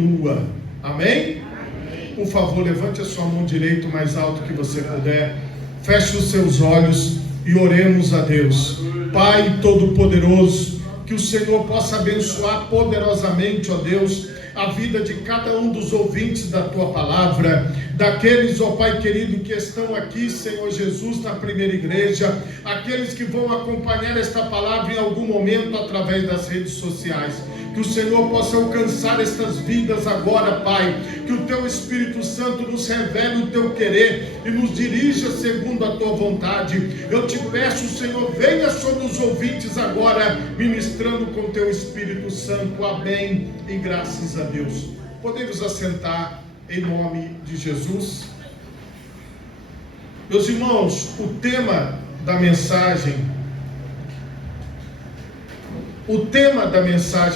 Amém? Amém? Por favor, levante a sua mão direita o mais alto que você puder. Feche os seus olhos e oremos a Deus. Pai Todo-Poderoso, que o Senhor possa abençoar poderosamente, ó Deus, a vida de cada um dos ouvintes da Tua Palavra, daqueles, ó Pai querido, que estão aqui, Senhor Jesus, na primeira igreja, aqueles que vão acompanhar esta palavra em algum momento através das redes sociais. Que o Senhor possa alcançar estas vidas agora, Pai. Que o Teu Espírito Santo nos revele o Teu querer e nos dirija segundo a Tua vontade. Eu te peço, Senhor, venha sobre os ouvintes agora, ministrando com o Teu Espírito Santo. Amém e graças a Deus. Podemos assentar em nome de Jesus. Meus irmãos, o tema da mensagem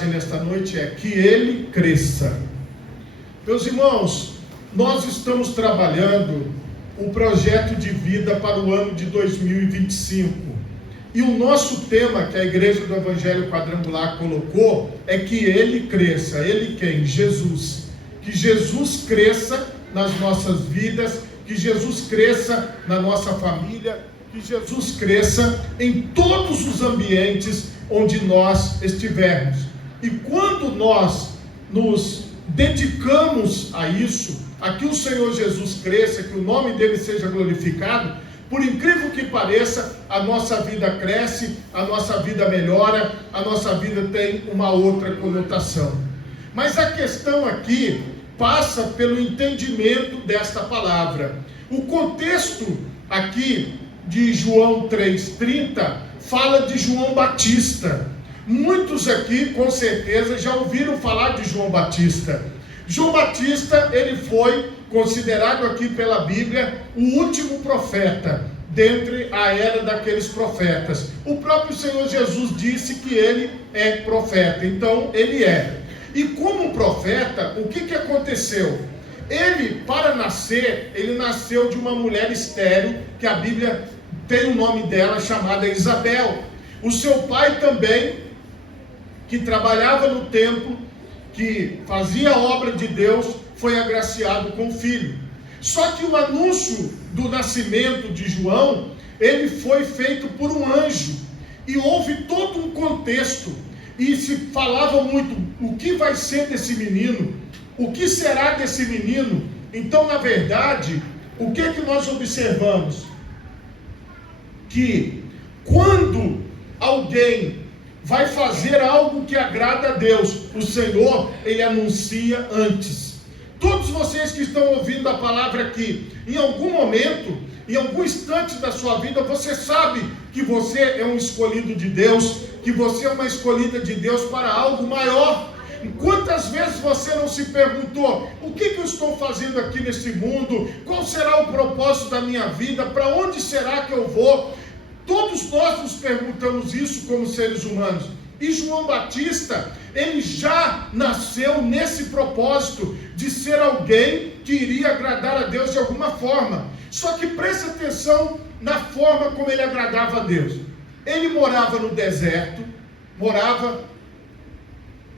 nesta noite é que ele cresça. Meus irmãos, nós estamos trabalhando um projeto de vida para o ano de 2025. E o nosso tema que a Igreja do Evangelho Quadrangular colocou é que ele cresça. Ele quem? Jesus. Que Jesus cresça nas nossas vidas, que Jesus cresça na nossa família, que Jesus cresça em todos os ambientes onde nós estivermos. E quando nós nos dedicamos a isso, a que o Senhor Jesus cresça, que o nome dele seja glorificado, por incrível que pareça, a nossa vida cresce, a nossa vida melhora, a nossa vida tem uma outra conotação. Mas a questão aqui passa pelo entendimento desta palavra. O contexto aqui de João 3,30 fala de João Batista. Muitos aqui com certeza já ouviram falar de João Batista. João Batista, ele foi considerado aqui pela Bíblia o último profeta dentre a era daqueles profetas. O próprio Senhor Jesus disse que ele é profeta, então ele é. E como profeta, o que aconteceu? Ele, para nascer, ele nasceu de uma mulher estéril, que a Bíblia tem o nome dela, chamada Isabel. O seu pai também, que trabalhava no templo, que fazia a obra de Deus, foi agraciado com filho. Só que o anúncio do nascimento de João, ele foi feito por um anjo, e houve todo um contexto, e se falava muito, o que vai ser desse menino? O que será desse menino? Então, na verdade, o que nós observamos? Que quando alguém vai fazer algo que agrada a Deus, o Senhor, ele anuncia antes. Todos vocês que estão ouvindo a palavra aqui, em algum momento, em algum instante da sua vida, você sabe que você é um escolhido de Deus, que você é uma escolhida de Deus para algo maior. Quantas vezes você não se perguntou, o que eu estou fazendo aqui nesse mundo? Qual será o propósito da minha vida? Para onde será que eu vou? Todos nós nos perguntamos isso como seres humanos. E João Batista, ele já nasceu nesse propósito de ser alguém que iria agradar a Deus de alguma forma. Só que preste atenção na forma como ele agradava a Deus. Ele morava no deserto, morava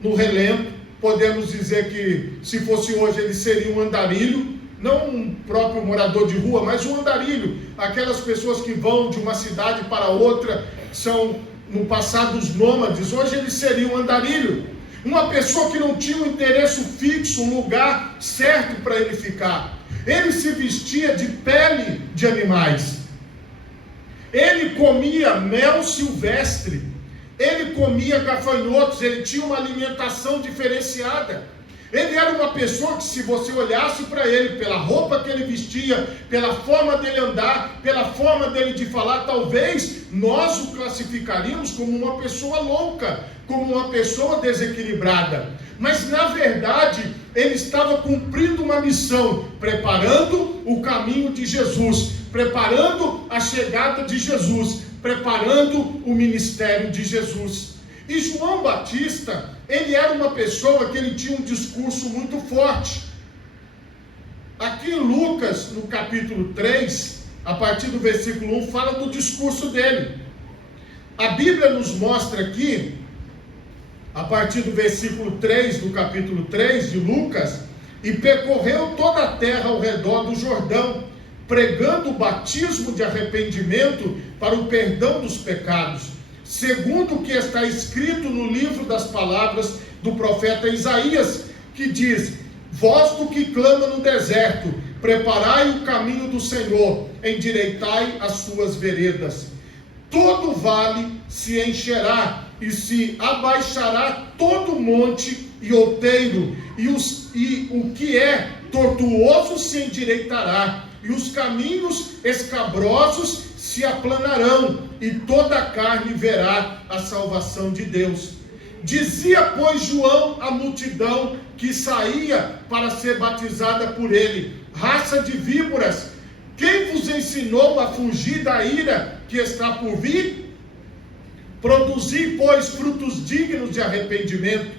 no relento. Podemos dizer que, se fosse hoje, ele seria um andarilho. Não um próprio morador de rua, mas um andarilho. Aquelas pessoas que vão de uma cidade para outra, são no passado os nômades. Hoje ele seria um andarilho. Uma pessoa que não tinha um endereço fixo, um lugar certo para ele ficar. Ele se vestia de pele de animais. Ele comia mel silvestre. Ele comia gafanhotos. Ele tinha uma alimentação diferenciada. Ele era uma pessoa que, se você olhasse para ele, pela roupa que ele vestia, pela forma dele andar, pela forma dele de falar, talvez nós o classificaríamos como uma pessoa louca, como uma pessoa desequilibrada. Mas na verdade, ele estava cumprindo uma missão, preparando o caminho de Jesus, preparando a chegada de Jesus, preparando o ministério de Jesus. E João Batista, ele era uma pessoa que ele tinha um discurso muito forte. Aqui em Lucas, no capítulo 3, a partir do versículo 1, fala do discurso dele. A Bíblia nos mostra aqui a partir do versículo 3 do capítulo 3 de Lucas: e percorreu toda a terra ao redor do Jordão, pregando o batismo de arrependimento para o perdão dos pecados, segundo o que está escrito no livro das palavras do profeta Isaías, que diz: voz do que clama no deserto, preparai o caminho do Senhor, endireitai as suas veredas. Todo vale se encherá, e se abaixará todo monte e outeiro, e o que é tortuoso se endireitará, e os caminhos escabrosos se aplanarão, e toda a carne verá a salvação de Deus. Dizia, pois, João à multidão que saía para ser batizada por ele: raça de víboras, quem vos ensinou a fugir da ira que está por vir? Produzi, pois, frutos dignos de arrependimento,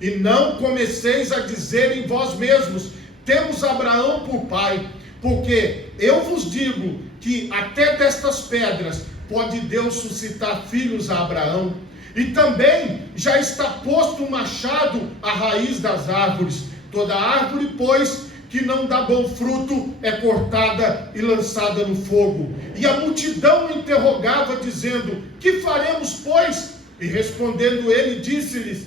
e não comeceis a dizer em vós mesmos: temos Abraão por pai, porque eu vos digo que até destas pedras pode Deus suscitar filhos a Abraão. E também já está posto um machado à raiz das árvores. Toda árvore, pois, que não dá bom fruto é cortada e lançada no fogo. E a multidão o interrogava, dizendo: que faremos, pois? E respondendo ele, disse-lhes: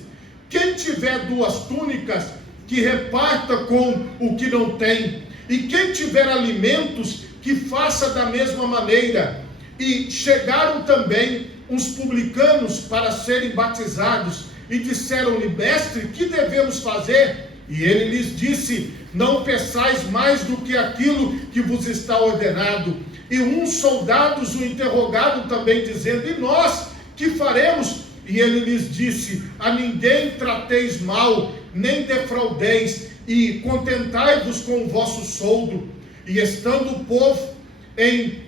quem tiver 2 túnicas, que reparta com o que não tem, e quem tiver alimentos, que faça da mesma maneira. E chegaram também uns publicanos para serem batizados, e disseram-lhe: mestre, que devemos fazer? E ele lhes disse: não peçais mais do que aquilo que vos está ordenado. E uns soldados o interrogaram também, dizendo: e nós, que faremos? E ele lhes disse: a ninguém trateis mal, nem defraudeis, e contentai-vos com o vosso soldo. E estando o povo em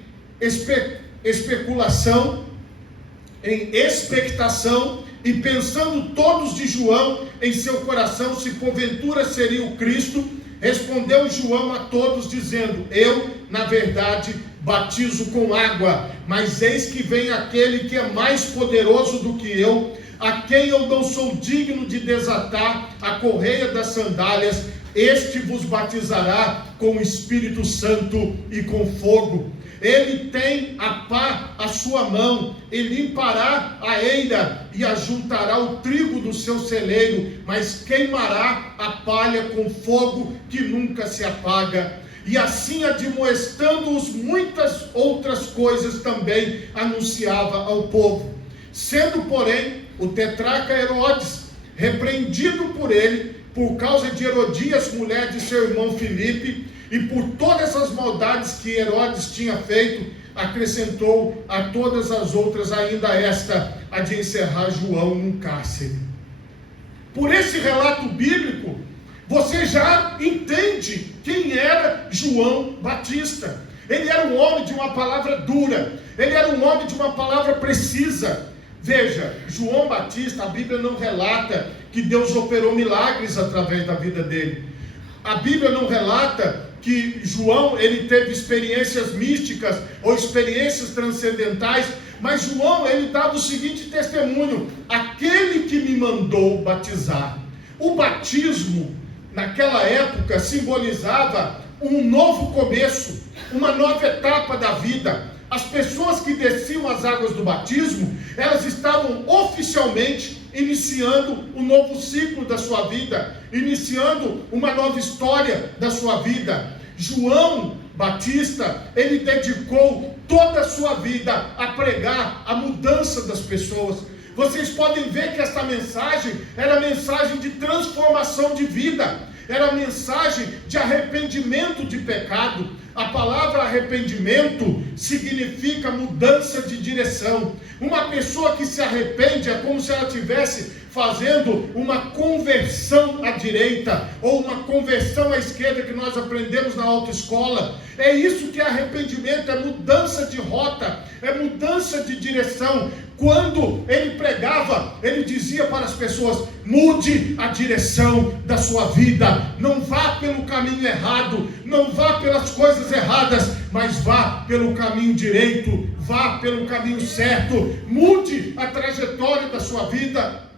expectação, e pensando todos de João em seu coração, se porventura seria o Cristo, respondeu João a todos, dizendo: eu, na verdade, batizo com água, mas eis que vem aquele que é mais poderoso do que eu, a quem eu não sou digno de desatar a correia das sandálias. Este vos batizará com o Espírito Santo e com fogo. Ele tem a pá à sua mão, e limpará a eira, e ajuntará o trigo no seu celeiro, mas queimará a palha com fogo que nunca se apaga. E assim, admoestando-os muitas outras coisas, também anunciava ao povo. Sendo, porém, o tetrarca Herodes repreendido por ele, por causa de Herodias, mulher de seu irmão Filipe, e por todas as maldades que Herodes tinha feito, acrescentou a todas as outras ainda esta, a de encerrar João num cárcere. Por esse relato bíblico, você já entende quem era João Batista. Ele era um homem de uma palavra dura, ele era um homem de uma palavra precisa. Veja, João Batista, a Bíblia não relata que Deus operou milagres através da vida dele. A Bíblia não relata que João ele teve experiências místicas ou experiências transcendentais, mas João ele dava o seguinte testemunho: aquele que me mandou batizar. O batismo naquela época simbolizava um novo começo, uma nova etapa da vida. As pessoas que desciam as águas do batismo, elas estavam oficialmente iniciando um novo ciclo da sua vida, iniciando uma nova história da sua vida. João Batista, ele dedicou toda a sua vida a pregar a mudança das pessoas. Vocês podem ver que esta mensagem era mensagem de transformação de vida, era mensagem de arrependimento de pecado. A palavra arrependimento significa mudança de direção. Uma pessoa que se arrepende é como se ela estivesse fazendo uma conversão à direita, ou uma conversão à esquerda, que nós aprendemos na autoescola. É isso que é arrependimento, é mudança de rota, é mudança de direção. Quando ele pregava, ele dizia para as pessoas: mude a direção da sua vida, não vá pelo caminho errado, não vá pelas coisas erradas, mas vá pelo caminho direito, vá pelo caminho certo, mude a trajetória da sua vida.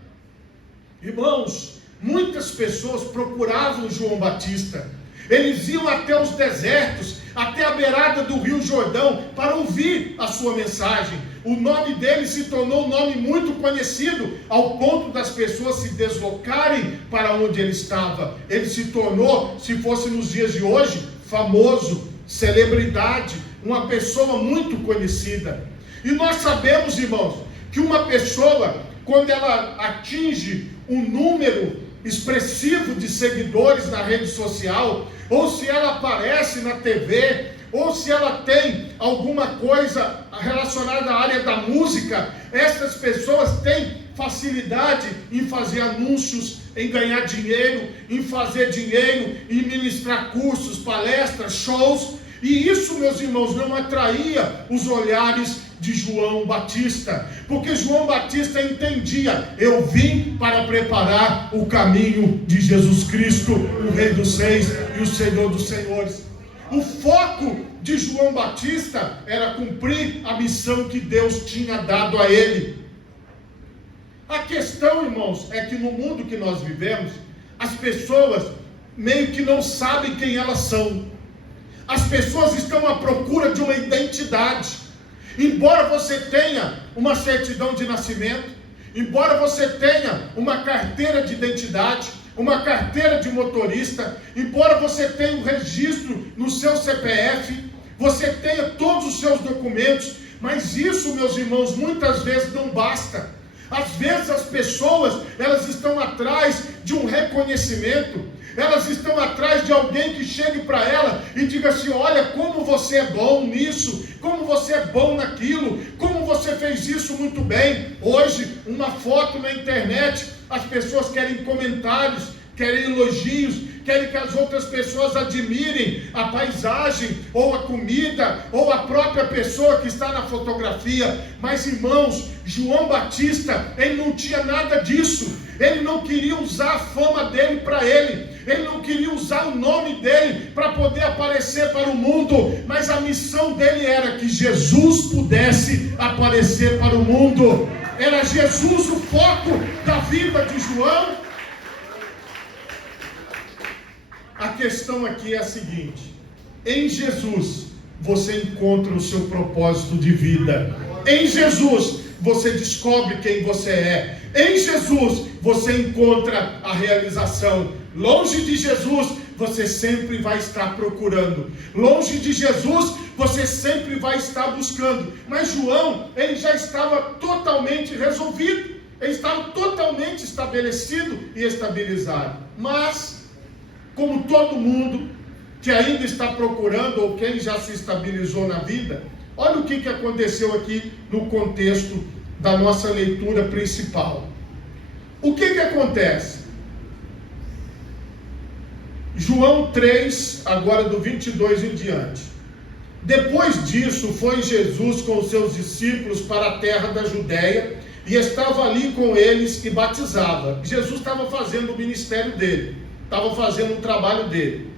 Irmãos, muitas pessoas procuravam João Batista. Eles iam até os desertos, até a beirada do Rio Jordão, para ouvir a sua mensagem. O nome dele se tornou um nome muito conhecido, ao ponto das pessoas se deslocarem para onde ele estava. Ele se tornou, se fosse nos dias de hoje, famoso, celebridade, uma pessoa muito conhecida. E nós sabemos, irmãos, que uma pessoa, quando ela atinge um número expressivo de seguidores na rede social, ou se ela aparece na TV, ou se ela tem alguma coisa relacionada à área da música, essas pessoas têm facilidade em fazer anúncios, em ganhar dinheiro, em fazer dinheiro, em ministrar cursos, palestras, shows. E isso, meus irmãos, não atraía os olhares de João Batista, porque João Batista entendia: eu vim para preparar o caminho de Jesus Cristo, o Rei dos Reis e o Senhor dos Senhores. O foco de João Batista era cumprir a missão que Deus tinha dado a ele. A questão, irmãos, é que no mundo que nós vivemos, as pessoas meio que não sabem quem elas são. As pessoas estão à procura de uma identidade. Embora você tenha uma certidão de nascimento, embora você tenha uma carteira de identidade, uma carteira de motorista, embora você tenha um registro no seu CPF, você tenha todos os seus documentos, mas isso, meus irmãos, muitas vezes não basta. Às vezes as pessoas, elas estão atrás de um reconhecimento, elas estão atrás de alguém que chegue para ela e diga assim: olha como você é bom nisso, como você é bom naquilo, como você fez isso muito bem. Hoje, uma foto na internet, as pessoas querem comentários, querem elogios, querem que as outras pessoas admirem a paisagem, ou a comida, ou a própria pessoa que está na fotografia. Mas, irmãos, João Batista, ele não tinha nada disso. Ele não queria usar a fama dele para ele. Ele não queria usar o nome dele para poder aparecer para o mundo. Mas a missão dele era que Jesus pudesse aparecer para o mundo. Era Jesus o foco da vida de João. A questão aqui é a seguinte: em Jesus você encontra o seu propósito de vida. Em Jesus você descobre quem você é. Em Jesus você encontra a realização. Longe de Jesus você sempre vai estar procurando. Longe de Jesus você sempre vai estar buscando. Mas João, ele já estava totalmente resolvido. Ele estava totalmente estabelecido e estabilizado. Mas, como todo mundo que ainda está procurando, ou quem já se estabilizou na vida, olha o que aconteceu aqui no contexto da nossa leitura principal. O que acontece? João 3, agora do 22 em diante. Depois disso, foi Jesus com os seus discípulos para a terra da Judéia, e estava ali com eles e batizava. Jesus estava fazendo o ministério dele, estava fazendo o trabalho dele.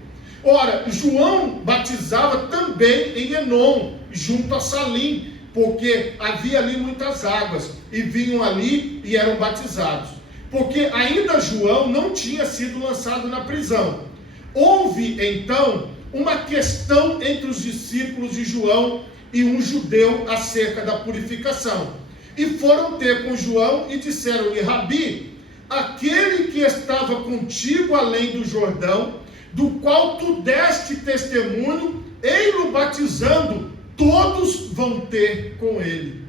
Ora, João batizava também em Enom, junto a Salim, porque havia ali muitas águas, e vinham ali e eram batizados. Porque ainda João não tinha sido lançado na prisão. Houve então uma questão entre os discípulos de João e um judeu acerca da purificação. E foram ter com João e disseram-lhe: Rabi, aquele que estava contigo além do Jordão, do qual tu deste testemunho, ei-lo batizando, todos vão ter com ele.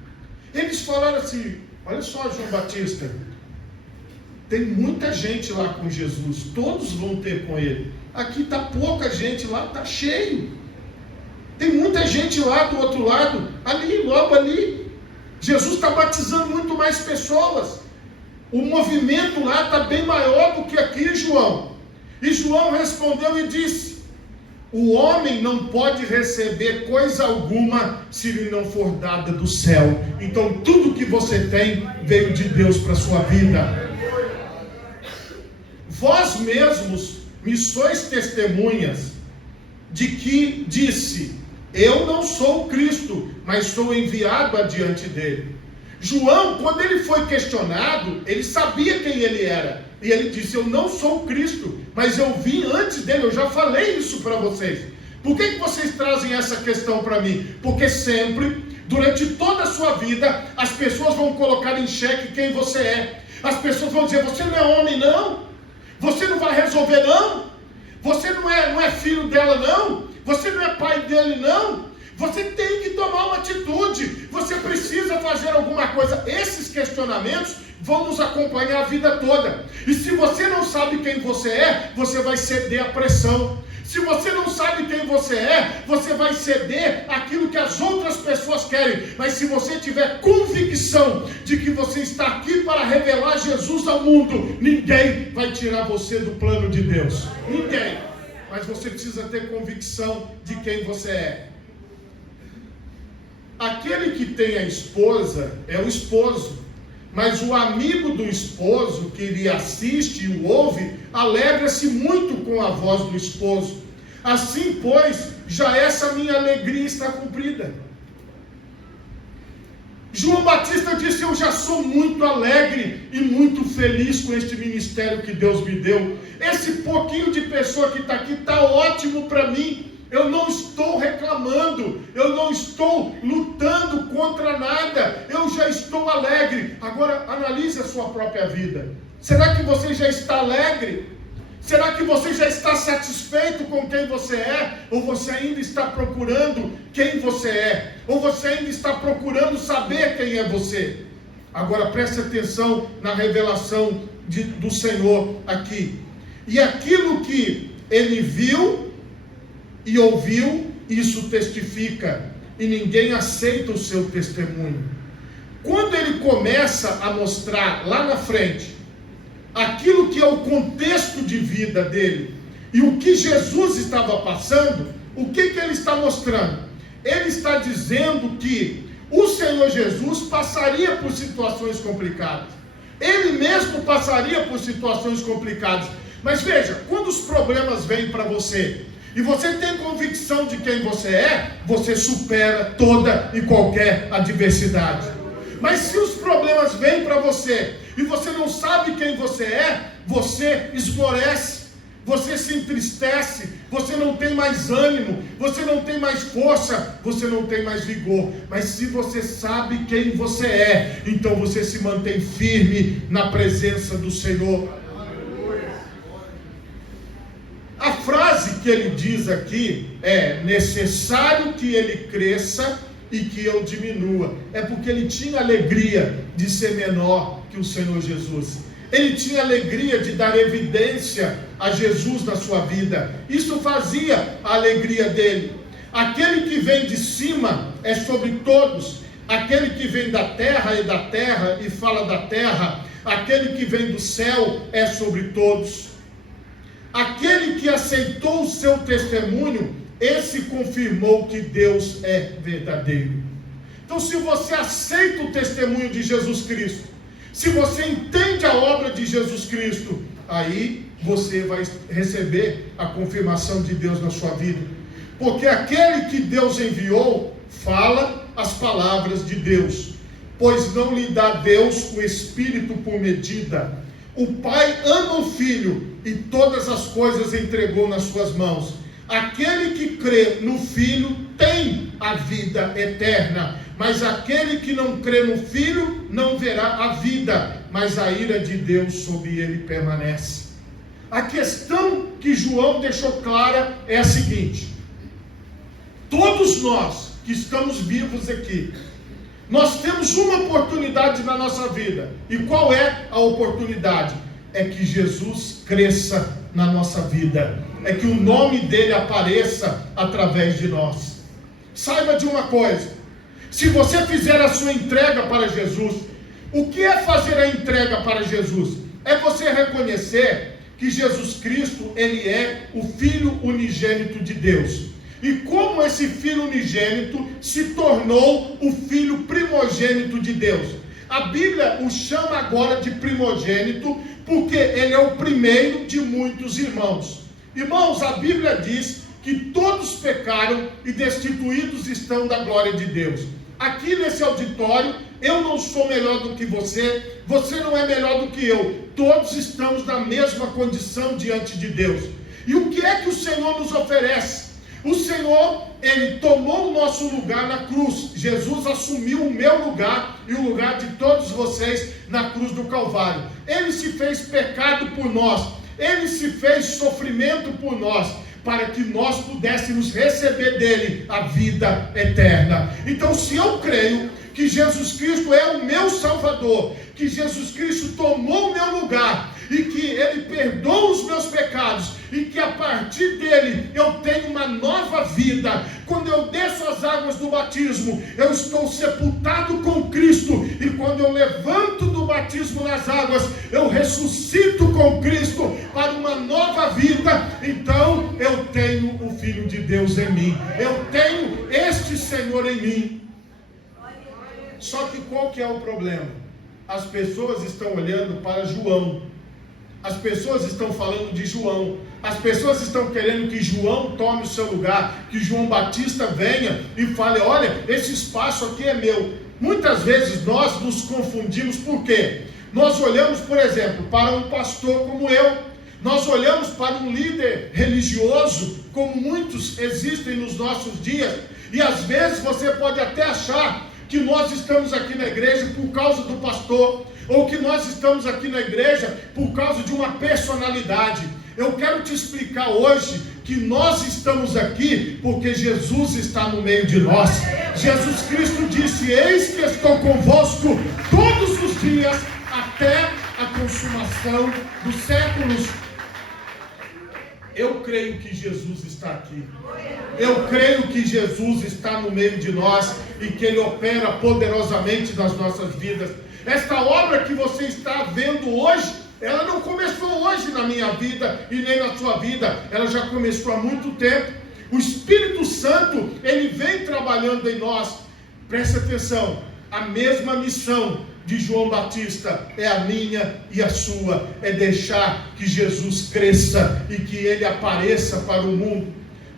Eles falaram assim: olha só, João Batista, tem muita gente lá com Jesus, todos vão ter com ele. Aqui está pouca gente, lá está cheio. Tem muita gente lá do outro lado, ali, logo ali. Jesus está batizando muito mais pessoas. O movimento lá está bem maior do que aqui, João. E João respondeu e disse: o homem não pode receber coisa alguma se lhe não for dada do céu. Então tudo que você tem veio de Deus para a sua vida. Vós mesmos me sois testemunhas de que disse: eu não sou o Cristo, mas sou enviado adiante dele. João, quando ele foi questionado, ele sabia quem ele era. E ele disse: eu não sou o Cristo, mas eu vim antes dele. Eu já falei isso para vocês. Por que vocês trazem essa questão para mim? Porque sempre, durante toda a sua vida, as pessoas vão colocar em xeque quem você é. As pessoas vão dizer: você não é homem não, você não vai resolver não, você não é filho dela não, você não é pai dele não. Você tem que tomar uma atitude, você precisa fazer alguma coisa. Esses questionamentos vão nos acompanhar a vida toda. E se você não sabe quem você é, você vai ceder à pressão. Se você não sabe quem você é, você vai ceder àquilo que as outras pessoas querem. Mas se você tiver convicção de que você está aqui para revelar Jesus ao mundo, ninguém vai tirar você do plano de Deus. Ninguém. Mas você precisa ter convicção de quem você é. Aquele que tem a esposa é o esposo, mas o amigo do esposo que lhe assiste e o ouve, alegra-se muito com a voz do esposo. Assim, pois, já essa minha alegria está cumprida. João Batista disse: eu já sou muito alegre e muito feliz com este ministério que Deus me deu. Esse pouquinho de pessoa que está aqui está ótimo para mim. Eu não estou reclamando, eu não estou lutando contra nada, eu já estou alegre. Agora analise a sua própria vida. Será que você já está alegre? Será que você já está satisfeito com quem você é? Ou você ainda está procurando quem você é? Ou você ainda está procurando saber quem é você? Agora preste atenção na revelação do Senhor aqui. E aquilo que ele viu e ouviu, isso testifica, e ninguém aceita o seu testemunho. Quando ele começa a mostrar lá na frente aquilo que é o contexto de vida dele e o que Jesus estava passando, o que ele está mostrando? Ele está dizendo que o Senhor Jesus passaria por situações complicadas. Ele mesmo passaria por situações complicadas. Mas veja, quando os problemas vêm para você e você tem convicção de quem você é, você supera toda e qualquer adversidade. Mas se os problemas vêm para você e você não sabe quem você é, você esmorece, você se entristece, você não tem mais ânimo, você não tem mais força, você não tem mais vigor. Mas se você sabe quem você é, então você se mantém firme na presença do Senhor. A frase que ele diz aqui é: necessário que ele cresça e que eu diminua. É porque ele tinha alegria de ser menor que o Senhor Jesus. Ele tinha alegria de dar evidência a Jesus na sua vida. Isso fazia a alegria dele. Aquele que vem de cima é sobre todos. Aquele que vem da terra é da terra e fala da terra. Aquele que vem do céu é sobre todos. Aquele que aceitou o seu testemunho, esse confirmou que Deus é verdadeiro. Então, se você aceita o testemunho de Jesus Cristo, se você entende a obra de Jesus Cristo, aí você vai receber a confirmação de Deus na sua vida. Porque aquele que Deus enviou, fala as palavras de Deus. Pois não lhe dá Deus o Espírito por medida. O Pai ama o Filho e todas as coisas entregou nas suas mãos. Aquele que crê no Filho tem a vida eterna, mas aquele que não crê no Filho não verá a vida, mas a ira de Deus sobre ele permanece. A questão que João deixou clara é a seguinte: todos nós que estamos vivos aqui, nós temos uma oportunidade na nossa vida. E qual é a oportunidade? É que Jesus cresça na nossa vida, é que o nome dele apareça através de nós. Saiba de uma coisa: se você fizer a sua entrega para Jesus, o que é fazer a entrega para Jesus? É você reconhecer que Jesus Cristo, ele é o Filho unigênito de Deus. E como esse Filho unigênito se tornou o Filho primogênito de Deus. A Bíblia o chama agora de primogênito, porque ele é o primeiro de muitos irmãos. Irmãos, a Bíblia diz que todos pecaram e destituídos estão da glória de Deus. Aqui nesse auditório eu não sou melhor do que você, você não é melhor do que eu. Todos estamos na mesma condição diante de Deus. E o que é que o Senhor nos oferece? O Senhor, Ele tomou o nosso lugar na cruz. Jesus assumiu o meu lugar e o lugar de todos vocês na cruz do Calvário. Ele se fez pecado por nós. Ele se fez sofrimento por nós, para que nós pudéssemos receber dele a vida eterna. Então, se eu creio que Jesus Cristo é o meu Salvador, que Jesus Cristo tomou o meu lugar, e que Ele perdoa os meus pecados, e que a partir dele eu tenho uma nova vida. Quando eu desço as águas do batismo, eu estou sepultado com Cristo, e quando eu levanto do batismo nas águas, eu ressuscito com Cristo para uma nova vida. Então eu tenho o Filho de Deus em mim, eu tenho este Senhor em mim. Só que qual que é o problema? As pessoas estão olhando para João, as pessoas estão falando de João, as pessoas estão querendo que João tome o seu lugar, que João Batista venha e fale: olha, esse espaço aqui é meu. Muitas vezes nós nos confundimos. Por quê? Nós olhamos, por exemplo, para um pastor como eu, nós olhamos para um líder religioso, como muitos existem nos nossos dias, e às vezes você pode até achar que nós estamos aqui na igreja por causa do pastor, ou que nós estamos aqui na igreja por causa de uma personalidade. Eu quero te explicar hoje que nós estamos aqui porque Jesus está no meio de nós. Jesus Cristo disse: eis que estou convosco todos os dias até a consumação dos séculos. Eu creio que Jesus está aqui. Eu creio que Jesus está no meio de nós e que Ele opera poderosamente nas nossas vidas. Esta obra que você está vendo hoje, ela não começou hoje na minha vida e nem na sua vida. Ela já começou há muito tempo. O Espírito Santo, Ele vem trabalhando em nós. Preste atenção, a mesma missão de João Batista é a minha e a sua, é deixar que Jesus cresça e que Ele apareça para o mundo.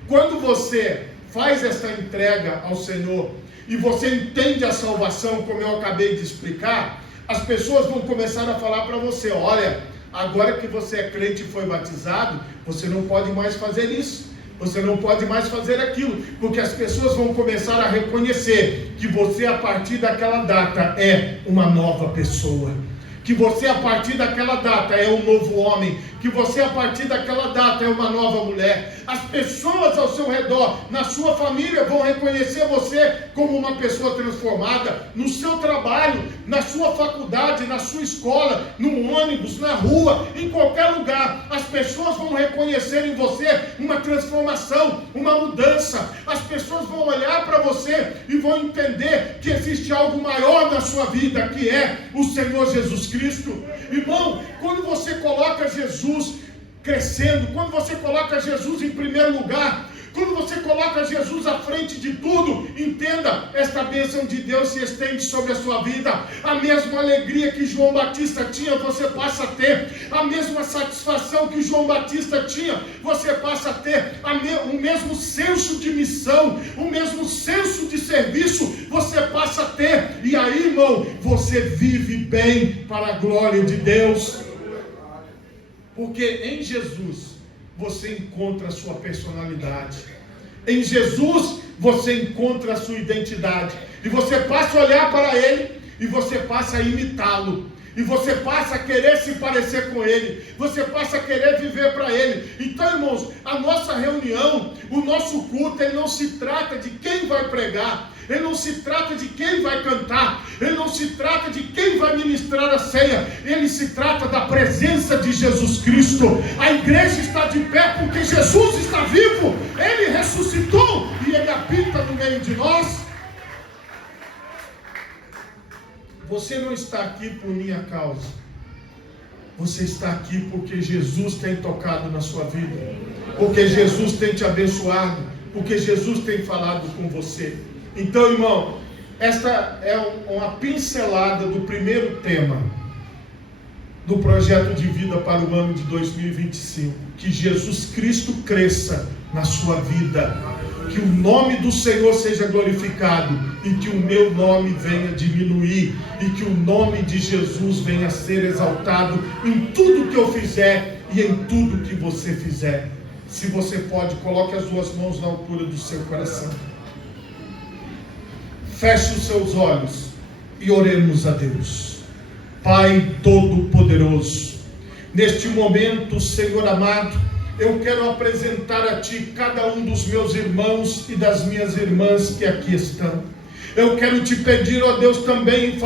Quando você faz esta entrega ao Senhor e você entende a salvação, como eu acabei de explicar, as pessoas vão começar a falar para você: olha, agora que você é crente e foi batizado, você não pode mais fazer isso, você não pode mais fazer aquilo, porque as pessoas vão começar a reconhecer que você, a partir daquela data, é uma nova pessoa, que você, a partir daquela data, é um novo homem, que você, a partir daquela data, é uma nova mulher. As pessoas ao seu redor, na sua família, vão reconhecer você como uma pessoa transformada. No seu trabalho, na sua faculdade, na sua escola, no ônibus, na rua, em qualquer lugar, as pessoas vão reconhecer em você uma transformação, uma mudança. As pessoas vão olhar para você e vão entender que existe algo maior na sua vida, que é o Senhor Jesus Cristo. Irmão, quando você coloca Jesus crescendo, quando você coloca Jesus em primeiro lugar, quando você coloca Jesus à frente de tudo, entenda, esta bênção de Deus se estende sobre a sua vida. A mesma alegria que João Batista tinha, você passa a ter. A mesma satisfação que João Batista tinha, você passa a ter. O mesmo senso de missão, o mesmo senso de serviço, você passa a ter. E aí, irmão, você vive bem para a glória de Deus. Porque em Jesus você encontra a sua personalidade. Em Jesus você encontra a sua identidade. E você passa a olhar para Ele e você passa a imitá-lo. E você passa a querer se parecer com Ele. Você passa a querer viver para Ele. Então, irmãos, a nossa reunião, o nosso culto, ele não se trata de quem vai pregar. Ele não se trata de quem vai cantar. Ele não se trata de quem vai ministrar a ceia. Ele se trata da presença de Jesus Cristo. A igreja está de pé porque Jesus está vivo. Ele ressuscitou e Ele habita no meio de nós. Você não está aqui por minha causa. Você está aqui porque Jesus tem tocado na sua vida. Porque Jesus tem te abençoado. Porque Jesus tem falado com você. Então, irmão, esta é uma pincelada do primeiro tema do projeto de vida para o ano de 2025. Que Jesus Cristo cresça na sua vida. que o nome do Senhor seja glorificado e que o meu nome venha diminuir e que o nome de Jesus venha a ser exaltado em tudo que eu fizer e em tudo que você fizer. Se você pode, coloque as duas mãos na altura do seu coração. Feche os seus olhos e oremos a Deus. Pai Todo-Poderoso, neste momento, Senhor amado, eu quero apresentar a Ti cada um dos meus irmãos e das minhas irmãs que aqui estão. Eu quero Te pedir, ó Deus, também